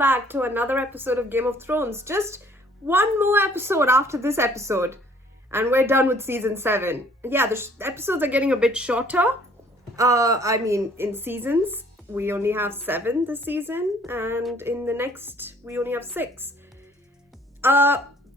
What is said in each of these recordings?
back to another episode of Game of Thrones. Just one more episode after this episode, and we're done with season 7. Yeah, the episodes are getting a bit shorter. In seasons, we only have 7 this season, and in the next, we only have 6.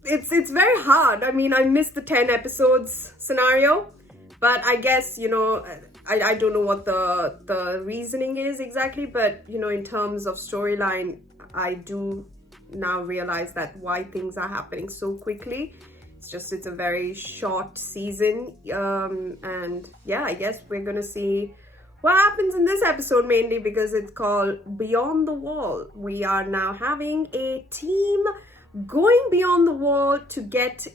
It's very hard. I mean, I missed the 10 episodes scenario, but I guess, I don't know what the reasoning is exactly, but in terms of storyline, I do now realize that why things are happening so quickly. It's a very short season, and yeah, I guess we're gonna see what happens in this episode, mainly because it's called Beyond the Wall. We are now having a team going beyond the wall to get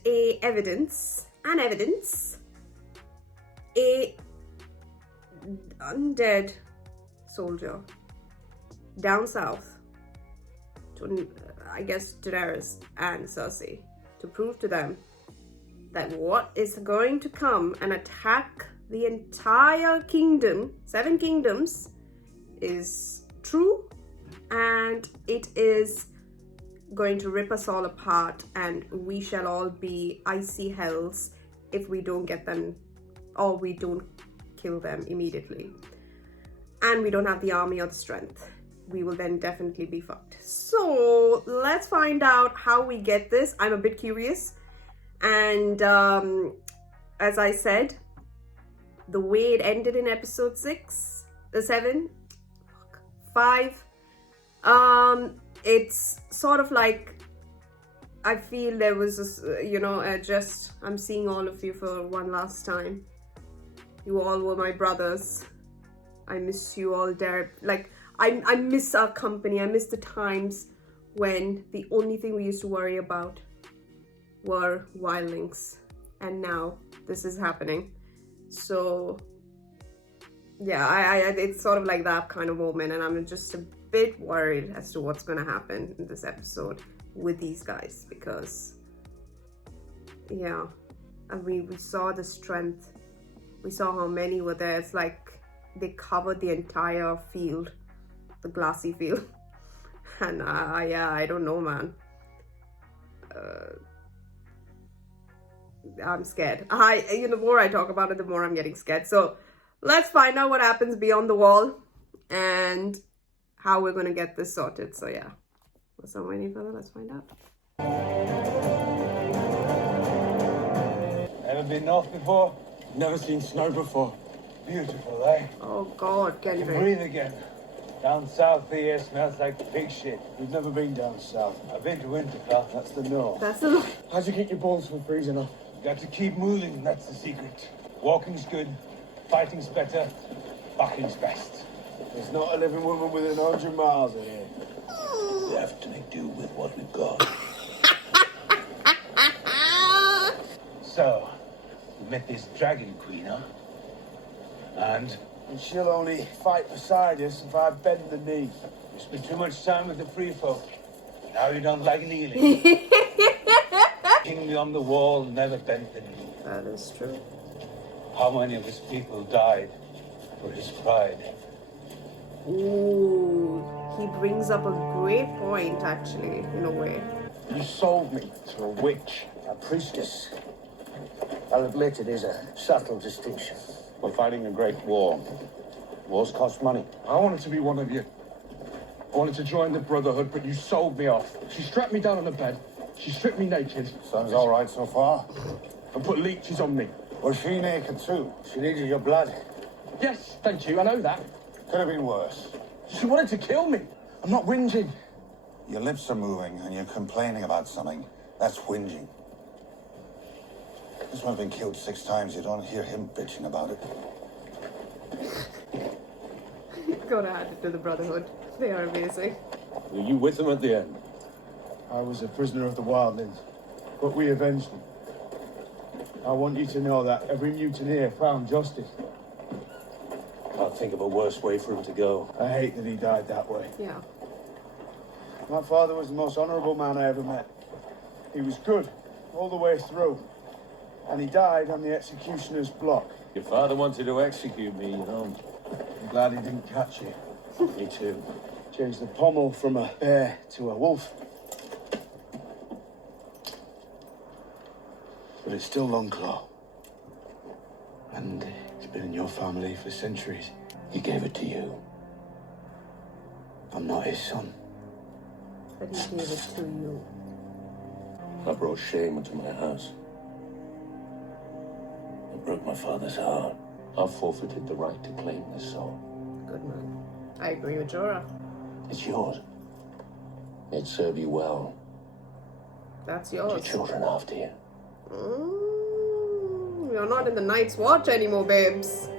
evidence, a undead soldier down south to, I guess, Daenerys and Cersei, to prove to them that what is going to come and attack the entire kingdom, 7 kingdoms, is true, and it is going to rip us all apart, and we shall all be icy hells if we don't get them, or we don't kill them immediately, and we don't have the army or the strength. We will then definitely be fucked. So let's find out how we get this. I'm a bit curious, and as I said, the way it ended in episode 5, it's sort of like, I feel there was this, I'm seeing all of you for one last time. You all were my brothers. I miss you all there. Like, I miss our company. I miss the times when the only thing we used to worry about were wildlings. And now this is happening. So yeah, it's sort of like that kind of moment, and I'm just a bit worried as to what's going to happen in this episode with these guys, because yeah, I mean, we saw the strength, we saw how many were there. It's like they covered the entire field, the glassy field. And I don't know, man. I'm scared. The more I talk about it, the more I'm getting scared. So let's find out what happens beyond the wall and how we're gonna get this sorted. So yeah, without saying any further, let's find out. Ever been north before? Never seen snow before. Beautiful, eh? Oh God, You Kendrick. can breathe again. Down south the air smells like pig shit. We've never been down south. I've been to Winterfell. That's the north. That's the... How'd you keep your balls from freezing off? You got to keep moving, that's the secret. Walking's good, fighting's better, fucking's best. There's not a living woman within 100 miles of here. We have to make do with what we've got. So, we met this dragon queen, huh? And And she'll only fight beside us if I bend the knee. you spend too much time with the free folk. Now you don't like kneeling. King beyond the wall never bent the knee. That is true. How many of his people died for his pride? Ooh, he brings up a great point, actually, in a way. You sold me to a witch, a priestess. I'll admit it is a subtle distinction. We're fighting a great war. Wars cost money. I wanted to be one of you. I wanted to join the Brotherhood, but you sold me off. She strapped me down on the bed. She stripped me naked. Sounds all right so far. And put leeches on me. Was she naked too? She needed your blood. Yes, thank you, I know that. Could have been worse. She wanted to kill me. I'm not whinging. Your lips are moving and you're complaining about something. That's whinging. This one's been killed 6 times. You don't hear him bitching about it. Gotta add it to the Brotherhood. They are amazing. Were you with them at the end? I was a prisoner of the wildlings, but we avenged them. I want you to know that every mutineer found justice. Can't think of a worse way for him to go. I hate that he died that way. Yeah. My father was the most honourable man I ever met. He was good all the way through. And he died on the executioner's block. Your father wanted to execute me, I'm glad he didn't catch you. Me too. Changed the pommel from a bear to a wolf. But it's still Longclaw. And it's been in your family for centuries. He gave it to you. I'm not his son. But he gave it to you. I brought shame into my house. I broke my father's heart. I've forfeited the right to claim this soul. Good man. I agree with Jorah. It's yours. It'd serve you well. That's Your yours. children after you. You're not in the Night's Watch anymore, babes.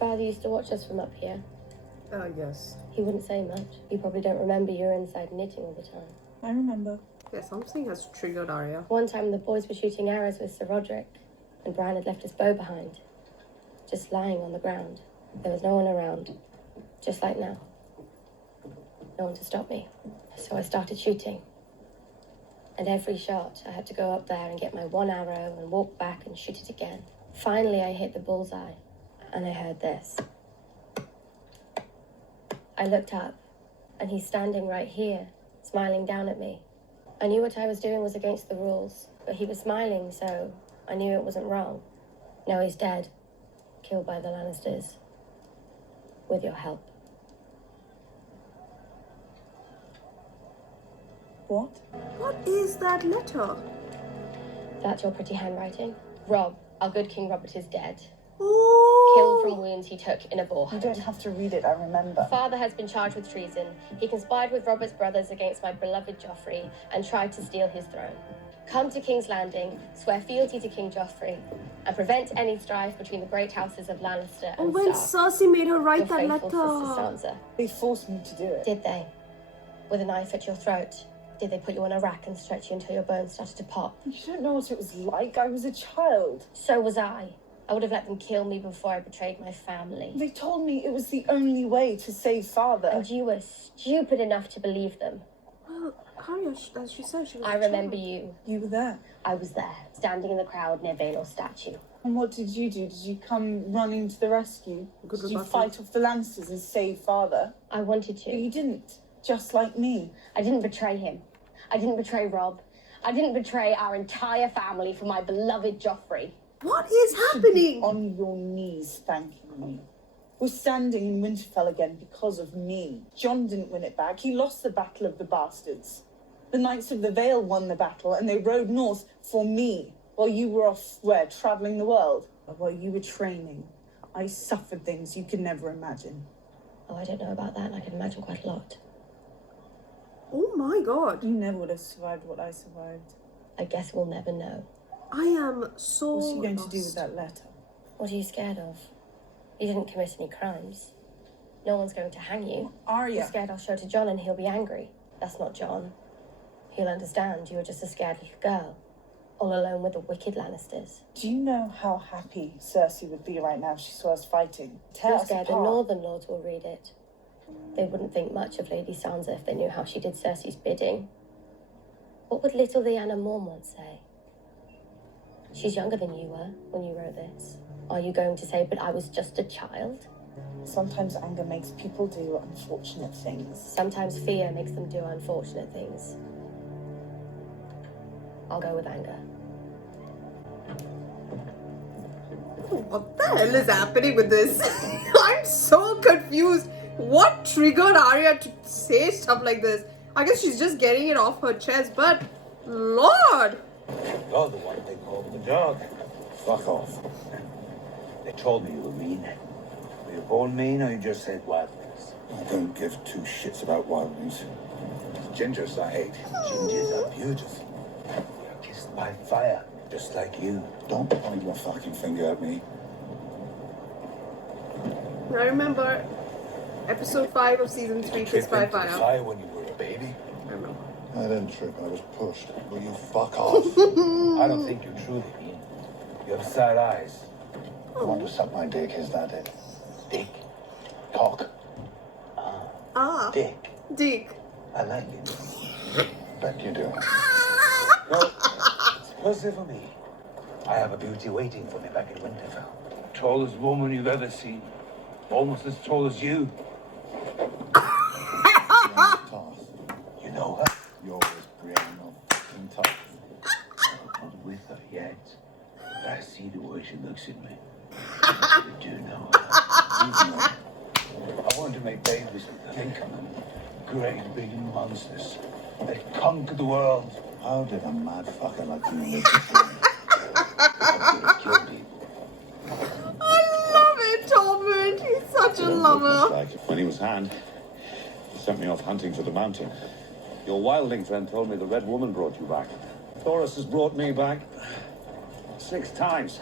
Father used to watch us from up here. Oh, yes. He wouldn't say much. You probably don't remember you were inside knitting all the time. I remember. Yeah, something has triggered Arya. One time the boys were shooting arrows with Sir Roderick, and Bran had left his bow behind, just lying on the ground. There was no one around, just like now. No one to stop me. So I started shooting. And every shot, I had to go up there and get my one arrow and walk back and shoot it again. Finally, I hit the bullseye, and I heard this. I looked up, and he's standing right here, smiling down at me. I knew what I was doing was against the rules, but he was smiling, so I knew it wasn't wrong. Now he's dead, killed by the Lannisters. With your help. What? What is that letter? That's your pretty handwriting? Rob, our good King Robert is dead. Oh! Killed from wounds he took in a boar You hunt. don't have to read it, I remember. Father has been charged with treason. He conspired with Robert's brothers against my beloved Joffrey and tried to steal his throne. Come to King's Landing, swear fealty to King Joffrey, and prevent any strife between the great houses of Lannister Oh, and when Stark. Cersei made her write Your that faithful letter. sister Sansa. They forced me to do it. Did they? With a knife at your throat? Did they put you on a rack and stretch you until your bones started to pop? You don't know what it was like. I was a child. So was I. I would have let them kill me before I betrayed my family. They told me it was the only way to save father. And you were stupid enough to believe them. Well, Arya, as she said, she was I a remember child. you. You were there. I was there, standing in the crowd near Baelor's statue. And what did you do? Did you come running to the rescue? Good Did you rebuttal. fight off the Lannisters and save father? I wanted But to. you didn't. Just like me. I didn't betray him. I didn't betray Rob. I didn't betray our entire family for my beloved Joffrey. What is happening? On your knees thanking me. We're standing in Winterfell again because of me. Jon didn't win it back. He lost the Battle of the Bastards. The Knights of the Vale won the battle and they rode north for me while you were off, where, travelling the world? While you were training. I suffered things you could never imagine. Oh, I don't know about that. I can imagine quite a lot. Oh my god. You never would have survived what I survived. I guess we'll never know. I am so What's he going to do with lost. that letter? What are you scared of? You didn't commit any crimes. No one's going to hang you. Are You're you? scared I'll show it to Jon and he'll be angry. That's not Jon. He'll understand you were just a scared little girl, all alone with the wicked Lannisters. Do you know how happy Cersei would be right now if she saw us fighting? Tear You're us scared the apart. Northern Lords will read it. They wouldn't think much of Lady Sansa if they knew how she did Cersei's bidding. What would little Lyanna Mormont say? She's younger than you were when you wrote this. Are you going to say, but I was just a child? Sometimes anger makes people do unfortunate things. Sometimes fear makes them do unfortunate things. I'll go with anger. What the hell is happening with this? I'm so confused. What triggered Arya to say stuff like this? I guess she's just getting it off her chest, but Lord! You're the one they called the dog. Fuck off. They told me you were mean. Were you born mean or you just said wild things? I don't give two shits about wildlings. Gingers I hate. Gingers are beautiful. They're kissed by fire, just like you. Don't point your fucking finger at me. I remember episode 5 of season 3, Kissed by Tripped into the Fire. fire when you were a baby. I remember. I didn't trip, I was pushed. Will you fuck off? I don't think you're truly mean. You have sad eyes. You want to suck my dick, is that it? Dick. Cock. Ah, Dick. Dick. I like it. Bet you do. Well, especially for me. I have a beauty waiting for me back in Winterfell. Tallest woman you've ever seen. Almost as tall as you. she looks at me. You do know her. I wanted to make babies with them. Think of them. Great big monsters. They conquered the world. How did a mad fucker like you live? How could it kill people? I love it, Tormund. He's such a lover. Like when he was hand, he sent me off hunting for the mountain. Your wildling friend told me the Red Woman brought you back. Thoros has brought me back 6 times.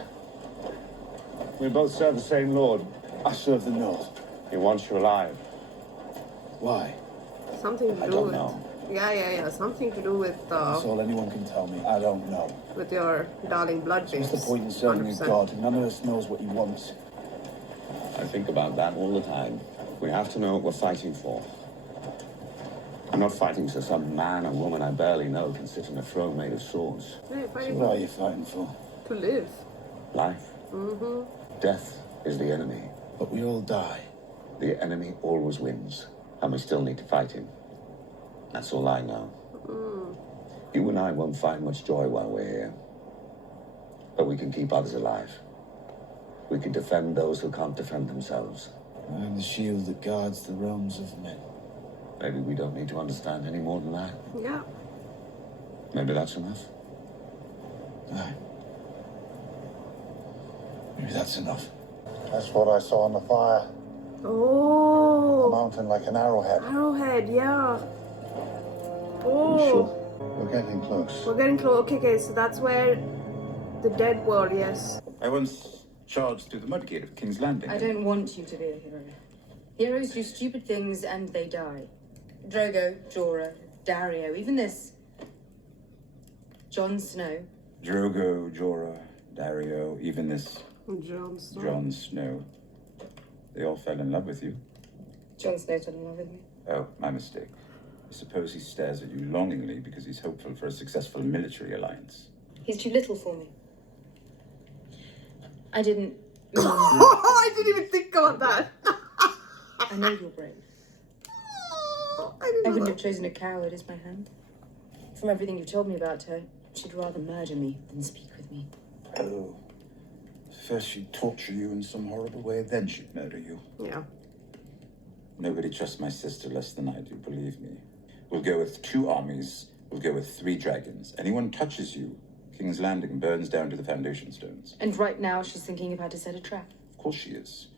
We both serve the same lord. I serve the North. He wants you alive. Why? Something to I do don't with. know. Yeah. Something to do with That's all anyone can tell me. I don't know. with your darling blood babes. What's the point in serving a 100%. god? None of us knows what he wants. I think about that all the time. We have to know what we're fighting for. I'm not fighting so some man or woman I barely know can sit on a throne made of swords. Yeah, So fighting what are you fighting for? to live. Life. Death is the enemy. But we all die. The enemy always wins, and we still need to fight him. That's all I know. You and I won't find much joy while we're here. But we can keep others alive. We can defend those who can't defend themselves. I am the shield that guards the realms of men. Maybe we don't need to understand any more than that. Yeah. Maybe that's enough. Aye. Maybe that's enough. That's what I saw on the fire. A Oh, mountain like an arrowhead. arrowhead. Yeah. Oh, Sure. We're getting close. we're getting close. Okay, so that's where the dead were. Yes. I once charged through the mudgate of King's Landing. I don't want you to be a hero. Heroes do stupid things and they die. Drogo, Jorah, Dario, even this Jon Snow. Drogo, Jorah, Dario, even this Dragonstone. Jon Snow. They all fell in love with you. Jon Snow fell in love with me. Oh, my mistake. I suppose he stares at you longingly because he's hopeful for a successful military alliance. He's too little for me. I didn't. I didn't even think about that. I know you're brave. I didn't I know wouldn't that. have chosen a coward as my hand. From everything you've told me about her, she'd rather murder me than speak with me. Oh. First she'd torture you in some horrible way, then she'd murder you. Yeah. Nobody trusts my sister less than I do, believe me. We'll go with 2 armies. We'll go with 3 dragons. Anyone touches you, King's Landing burns down to the foundation stones. And right now she's thinking of how to set a trap. Of course she is.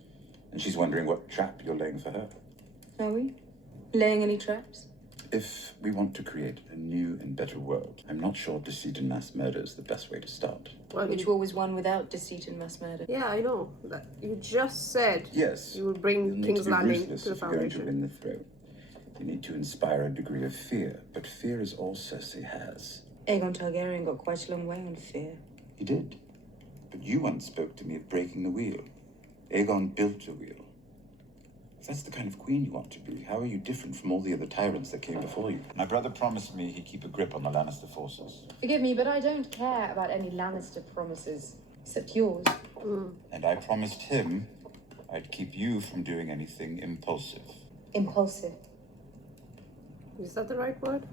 And she's wondering what trap you're laying for her. Are we? Laying any traps? If we want to create a new and better world, I'm not sure deceit and mass murder is the best way to start. Well, Which war was won without deceit and mass murder? yeah, I know. That you just said Yes. you will bring You'll need King's to be Landing ruthless to the if you're going to foundation. win the throne. You need to inspire a degree of fear, but fear is all Cersei has. Aegon Targaryen got quite a long way on fear. He did. But you once spoke to me of breaking the wheel. Aegon built a wheel. If that's the kind of queen you want to be, how are you different from all the other tyrants that came before you? My brother promised me he'd keep a grip on the Lannister forces. Forgive me, but I don't care about any Lannister promises, except yours. And I promised him I'd keep you from doing anything impulsive. Impulsive. Is that the right word?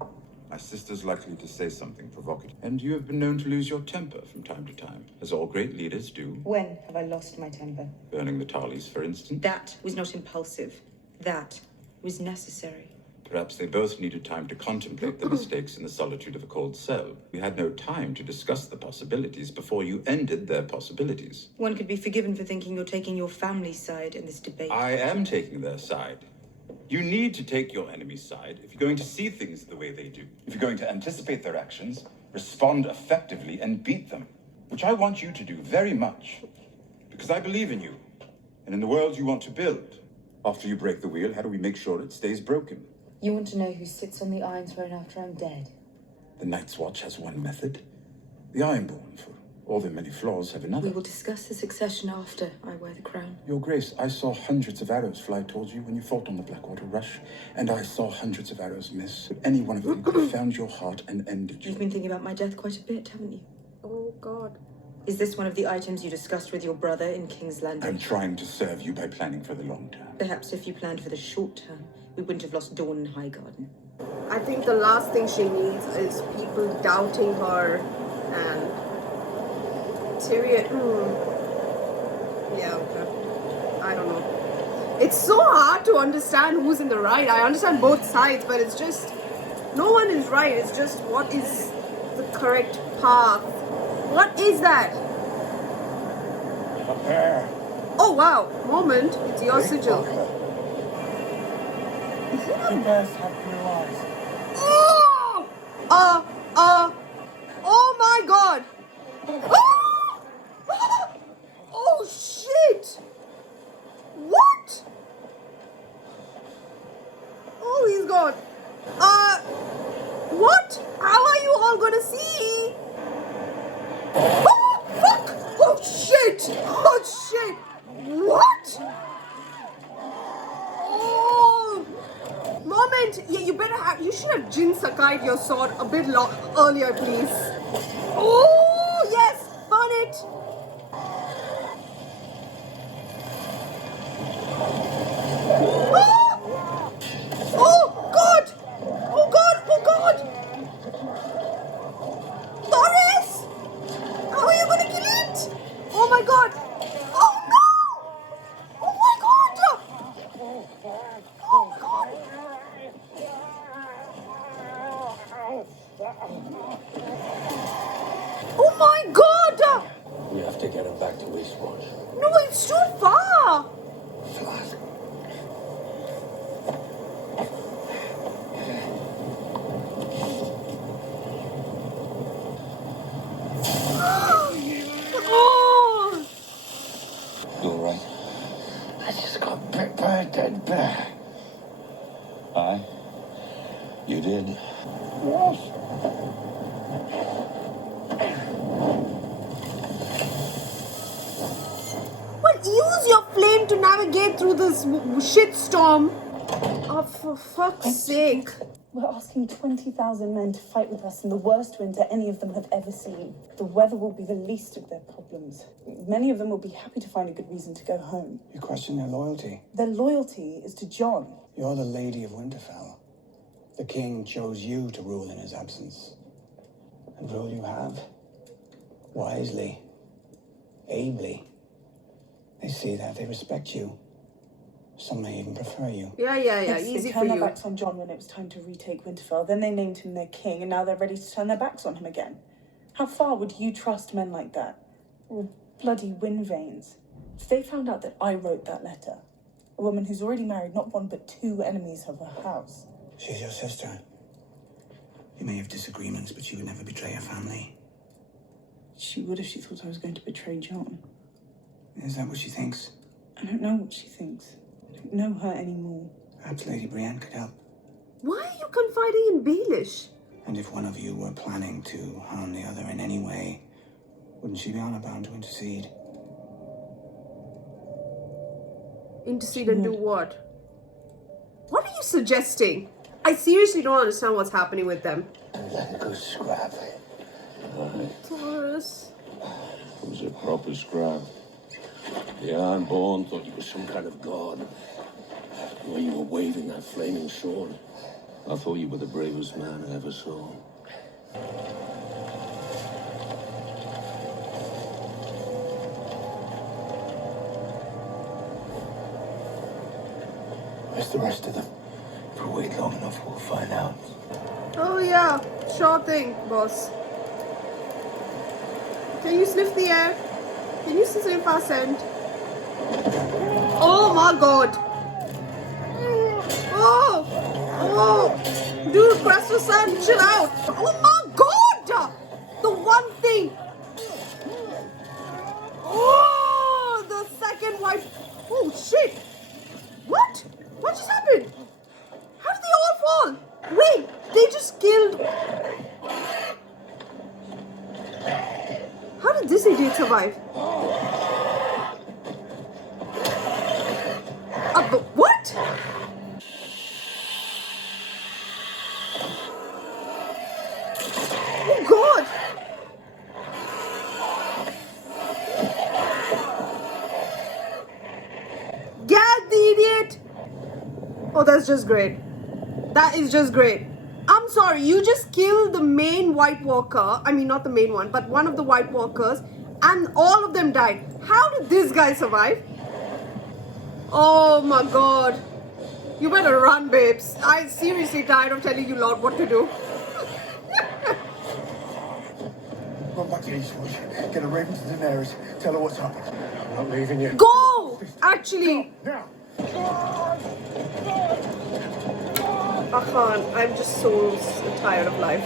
My sister's likely to say something provocative. And you have been known to lose your temper from time to time, as all great leaders do. When have I lost my temper? Burning the Tarleys, for instance. That was not impulsive. That was necessary. Perhaps they both needed time to contemplate the mistakes in the solitude of a cold cell. We had no time to discuss the possibilities before you ended their possibilities. One could be forgiven for thinking you're taking your family's side in this debate. I am taking their side. You need to take your enemy's side if you're going to see things the way they do. If you're going to anticipate their actions, respond effectively, and beat them. Which I want you to do very much. Because I believe in you. And in the world you want to build. After you break the wheel, how do we make sure it stays broken? You want to know who sits on the Iron Throne after I'm dead? The Night's Watch has one method. The Ironborn, for all their many flaws, have another. We will discuss the succession after I wear the crown. Your Grace, I saw hundreds of arrows fly towards you when you fought on the Blackwater Rush, and I saw hundreds of arrows miss. But any one of them could have found your heart and ended you. You've been thinking about my death quite a bit, haven't you? Oh, God. Is this one of the items you discussed with your brother in King's Landing? I'm trying to serve you by planning for the long term. Perhaps if you planned for the short term, we wouldn't have lost Dawn and Highgarden. I think the last thing she needs is people doubting her and Tyrion. Yeah, okay. I don't know. It's so hard to understand who's in the right. I understand both sides, but it's just no one is right. It's just what is the correct path. What is that? A bear. Oh wow, moment. It's your Big sigil. bucket. Is it The a... bears have blue eyes. Oh! Oh my god! Ah! Oh shit! What? Oh, he's gone. What? How are you all gonna see? Oh, fuck! Oh shit! Oh shit! What? Oh! Moment! Yeah, you better have. You should have Jin Sakai'd your sword a bit earlier, please. Oh yes! Burn it! Oh! Oh God! Oh God! Oh God! Doris! How are you gonna kill it? Oh my God! Oh no! Oh my God! Oh God! Oh my God! We have to get him back to Eastwatch. No, it's too far! Oh! You all right? I just got bit by a dead bear. Aye. You did. Yes. Well, use your flame to navigate through this shitstorm. Oh, for fuck's sake. We're asking 20,000 men to fight with us in the worst winter any of them have ever seen. The weather will be the least of their problems. Many of them will be happy to find a good reason to go home. You question their loyalty. Their loyalty is to Jon. You're the Lady of Winterfell. The king chose you to rule in his absence. And rule you have. Wisely. Ably. They see that, they respect you. Some may even prefer you. Yeah, Yes, easy they for turned their you. backs on Jon when it was time to retake Winterfell. Then they named him their king, and now they're ready to turn their backs on him again. How far would you trust men like that? Or bloody Windvanes? If they found out that I wrote that letter, a woman who's already married not one but two enemies of her house. She's your sister. You may have disagreements, but she would never betray her family. She would if she thought I was going to betray Jon. Is that what she thinks? I don't know what she thinks. I don't know her anymore. Perhaps Lady Brienne could help. Why are you confiding in Baelish? And if one of you were planning to harm the other in any way, wouldn't she be honor bound to intercede? Intercede and do what? What are you suggesting? I seriously don't understand what's happening with them. And let it go scrap. Taurus. It was a proper scrap. The Ironborn thought you were some kind of god. The way you were waving that flaming sword. I thought you were the bravest man I ever saw. Where's the rest of them? If we wait long enough, we'll find out. Oh yeah, sure thing, boss. Can you sniff the air? Can you sniff our scent? Oh my god! Oh! Dude, Crassus-san, chill out! Oh my god! The one thing! Oh! The second white... Oh shit! What? What just happened? How did they all fall? Wait, they just killed... How did this idiot survive? But what? Oh God! Gag the idiot! Oh, that's just great. That is just great. I'm sorry, you just killed the main White Walker. I mean, not the main one, but one of the White Walkers. and all of them died. How did this guy survive? Oh my god. You better run, babes. I'm seriously tired of telling you lot what to do. Run back to Eastwood. Get a raven to Daenerys. Tell her what's happened. I'm not leaving you. Go! Actually. Now. I can't. I'm just so tired of life.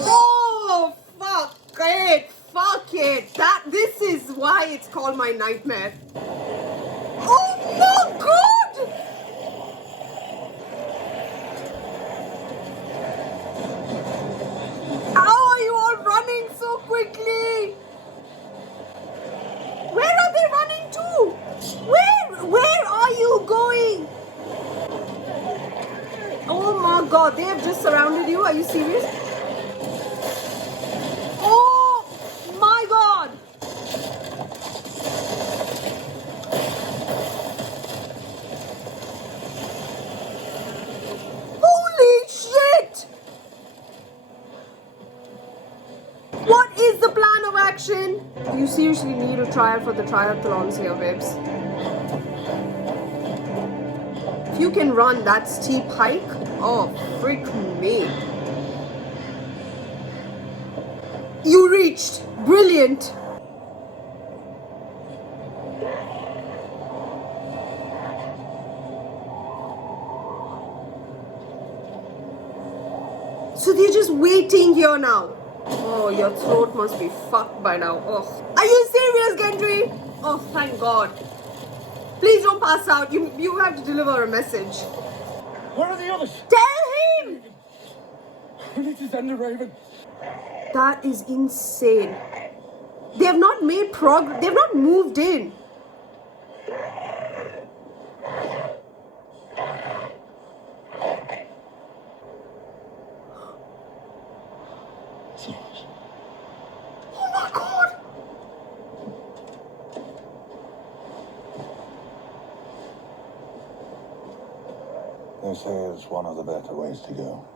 Oh, fuck it. Fuck it. This is why it's called my nightmare. Oh my god! How are you all running so quickly? Where are they running to? Where are you going? Oh my god, they have just surrounded you. Are you serious? Oh my god. Holy shit. What is the plan of action? You seriously need a trial for the triathlons here, babes. If you can run that steep hike, oh, frick me. You reached. Brilliant. So they're just waiting here now. Oh, your throat must be fucked by now. Oh. Are you serious, Gendry? Oh, thank God. Please don't pass out. You have to deliver a message. Where are the others? Tell him! We need to send a raven. That is insane. They have not made progress. They have not moved in. Oh my god! This is one of the better ways to go.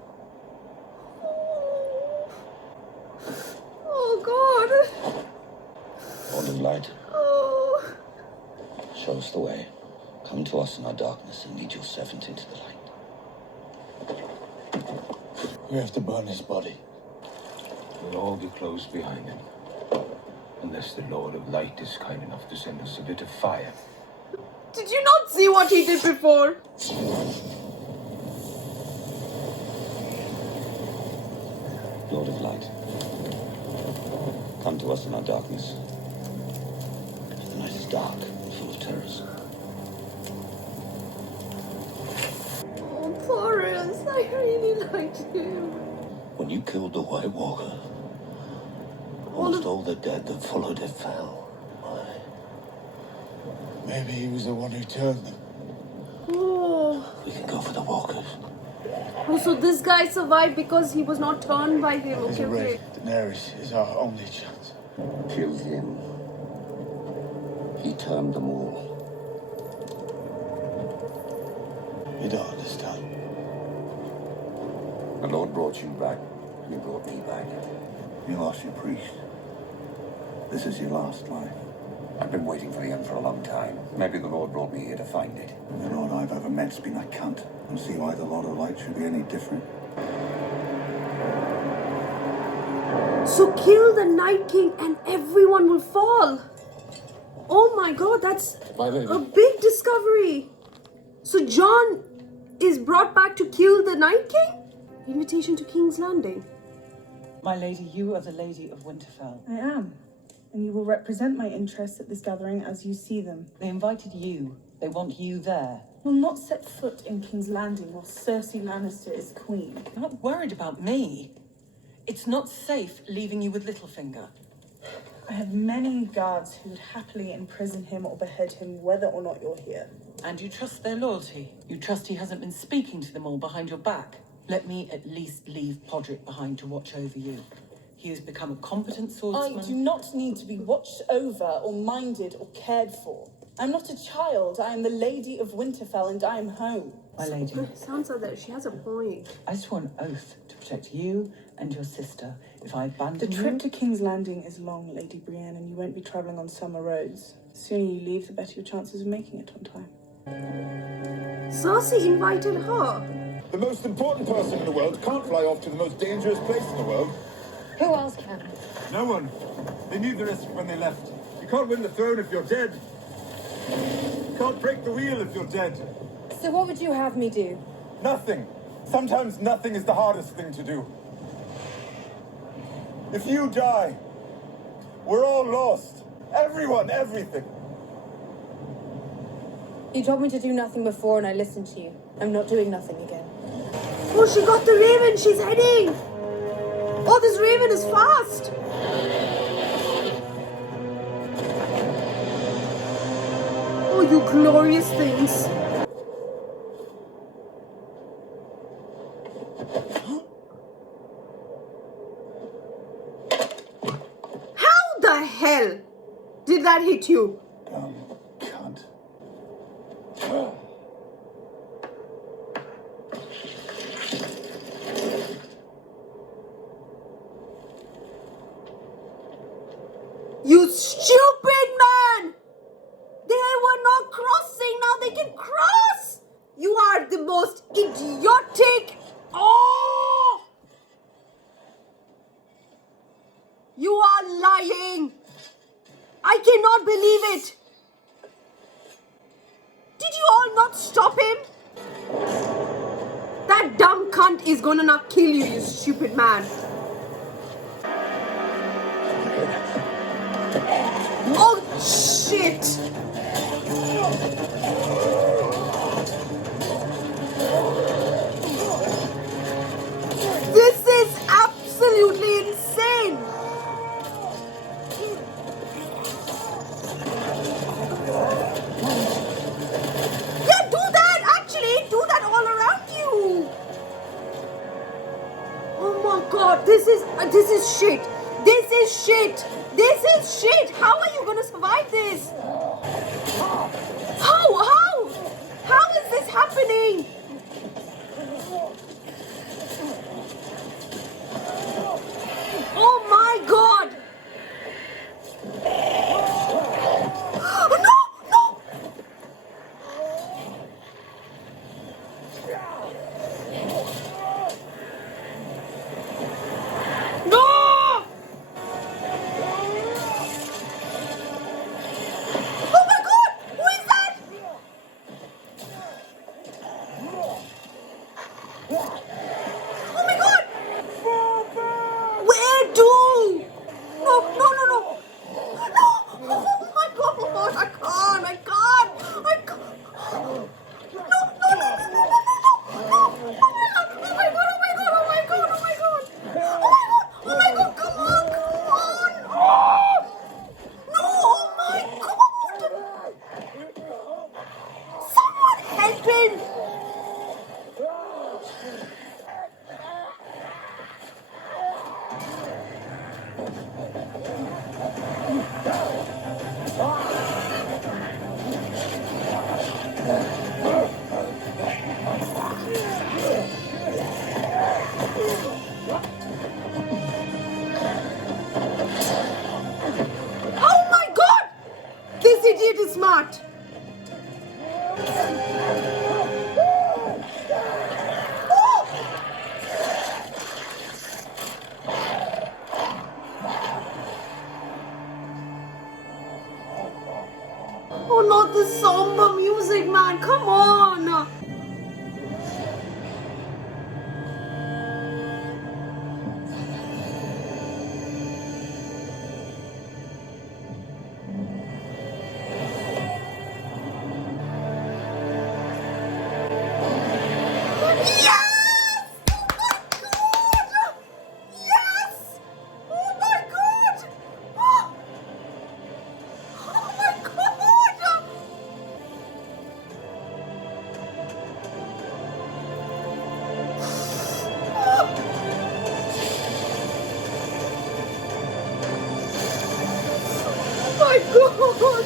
Oh god! Morning light. Oh. Show us the way. Come to us in our darkness and lead your servant into the light. We have to burn his body. We'll all be close behind him. Unless the Lord of Light is kind enough to send us a bit of fire. Did you not see what he did before? Lord of Light, come to us in our darkness. The night is dark and full of terrors. Oh, Forrest, I really liked him. When you killed the White Walker, almost all the dead that followed it fell. Maybe he was the one who turned them. Oh. We can go for the Walkers. Oh, so this guy survived because he was not turned by him. He's Okay, a okay. raven. Daenerys is our only chance. Kill him. He turned them all. You don't understand. The Lord brought you back, and he brought me back. You lost your priest. This is your last life. I've been waiting for the end for a long time. Maybe the Lord brought me here to find it. And all I've ever met's been a cunt. And see why the Lord of Light should be any different. So kill the Night King and everyone will fall. Oh my god, that's a big discovery. So Jon is brought back to kill the Night King? Invitation to King's Landing. My lady, you are the Lady of Winterfell. I am. And you will represent my interests at this gathering as you see them. They invited you. They want you there. Will not set foot in King's Landing while Cersei Lannister is queen. I'm not worried about me. It's not safe leaving you with Littlefinger. I have many guards who would happily imprison him or behead him whether or not you're here. And you trust their loyalty? You trust he hasn't been speaking to them all behind your back? Let me at least leave Podrick behind to watch over you. He has become a competent swordsman. I do not need to be watched over or minded or cared for. I'm not a child. I am the Lady of Winterfell and I am home. My lady, Sansa, that she has a point. I swore an oath to protect you and your sister. If I The abandon trip you... to King's Landing is long, Lady Brienne, and you won't be travelling on summer roads. The sooner you leave, the better your chances of making it on time. Cersei invited her. The most important person in the world can't fly off to the most dangerous place in the world. Who else can? No one. They knew the risk when they left. You can't win the throne if you're dead. You can't break the wheel if you're dead. So what would you have me do? Nothing. Sometimes nothing is the hardest thing to do. If you die, we're all lost. Everyone, everything. You told me to do nothing before and I listened to you. I'm not doing nothing again. Oh, she got the raven. She's heading. Oh, this raven is fast. Oh, you glorious things. How the hell did that hit you? Cunt. You stupid man! They were not crossing, now they can cross! You are the most idiotic... Oh! You are lying! I cannot believe it! Did you all not stop him? That dumb cunt is gonna not kill you, you stupid man. Oh, shit! This is absolutely insane! Yeah, do that! Actually, do that all around you! Oh my god, this is shit! This is shit! This is shit! How are you gonna survive this? How? How is this happening? Oh my god! Oh, no! No! Oh my god! Who is that? Oh my god! Where to? No! No! Oh my god! I can't! No! Oh my god! Come on! No! Oh my god! Someone help him! Oh my god! This idiot is smart! Oh, not the somber music, man! Come on! Yes! Oh my god! Oh my god! Oh my god!